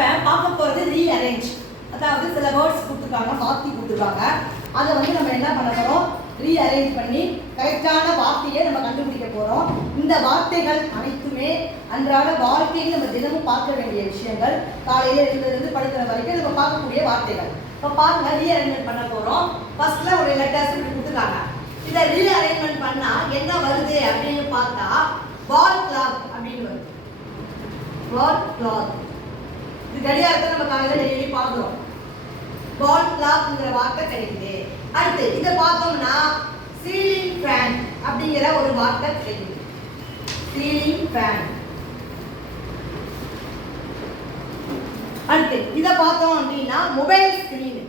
இப்போ பார்க்க போகிறது ரீஅரேஞ்ச். அதாவது சில வேர்ட்ஸ் கொடுத்துருக்காங்க, வார்த்தை கொடுத்துருக்காங்க. அதை வந்து நம்ம என்ன பண்ண போகிறோம், ரீஅரேஞ்ச் பண்ணி கரெக்டான வார்த்தையை நம்ம கண்டுபிடிக்க போகிறோம். இந்த வார்த்தைகள் அனைத்துமே அன்றாட வாழ்க்கையில் நம்ம தினமும் பார்க்க வேண்டிய விஷயங்கள். காலையில் எழுந்திருந்து படுக்கிற வரைக்கும் நம்ம பார்க்கக்கூடிய வார்த்தைகள். இப்போ பாருங்க, ரீஅரேஞ்ச்மெண்ட் பண்ண போகிறோம். ஃபர்ஸ்ட்ல ஒரு லெட்டர்ஸ் இப்படி கொடுத்துருக்காங்க. இதை ரீஅரேஞ்ச்மெண்ட் பண்ணால் என்ன வருது அப்படின்னு பார்த்தா வால் கிளாக் அப்படின்னு வருது. வால் கிளாக் இது கடிகாரத்தை நம்ம காலையில் டெய்லி பார்க்குறோம். வால் கிளாக்ங்கிற வார்த்தை கிடைக்குது. அடுத்து இதை பார்த்தோம்னா சீலிங் ஃபேன் அப்படிங்கிற ஒரு வார்த்தை கிடைக்குது. Ceiling fan. அடுத்து இதை பார்த்தோம் அப்படின்னா மொபைல் ஸ்கிரீன்.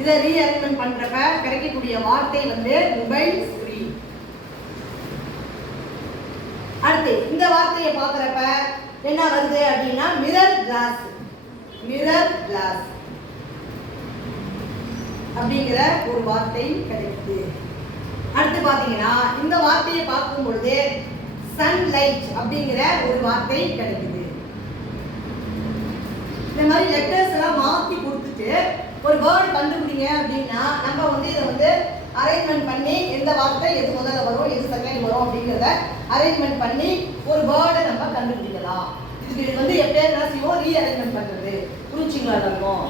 இதை ரீஅரேஞ்ச்மெண்ட் பண்றப்ப கிடைக்கக்கூடிய வார்த்தை வந்து மொபைல் ஸ்கிரீன். அடுத்து இந்த வார்த்தையை பார்க்குறப்ப என்ன வருது அப்படின்னா மிரர் கிளாஸ். மிரர் கிளாஸ் அப்படிங்கிற ஒரு வார்த்தை கிடைக்குது. அடுத்து பார்த்தீங்கன்னா இந்த வார்த்தையை பார்க்கும் பொழுது சன்லைட் அப்படிங்கிற ஒரு வார்த்தை கிடைக்குது. இந்த மாதிரி லெட்டர்ஸ் எல்லாம் மாற்றி கொடுத்துட்டு ஒரு வேர்டு கண்டுபிடிங்க அப்படின்னா நம்ம வந்து இதை வந்து அரேஞ்ச்மெண்ட் பண்ணி எந்த வார்த்தை எது முதல்ல வரும் எது செகண்ட் வரும் அப்படிங்கிறத அரேஞ்ச்மெண்ட் பண்ணி ஒரு வேர்டை நம்ம கண்டுபிடிக்கலாம். இதுக்கு வந்து எப்படியா ரீஅரேஞ்ச்மெண்ட் பண்றது புரிஞ்சுங்களா? இருக்கும்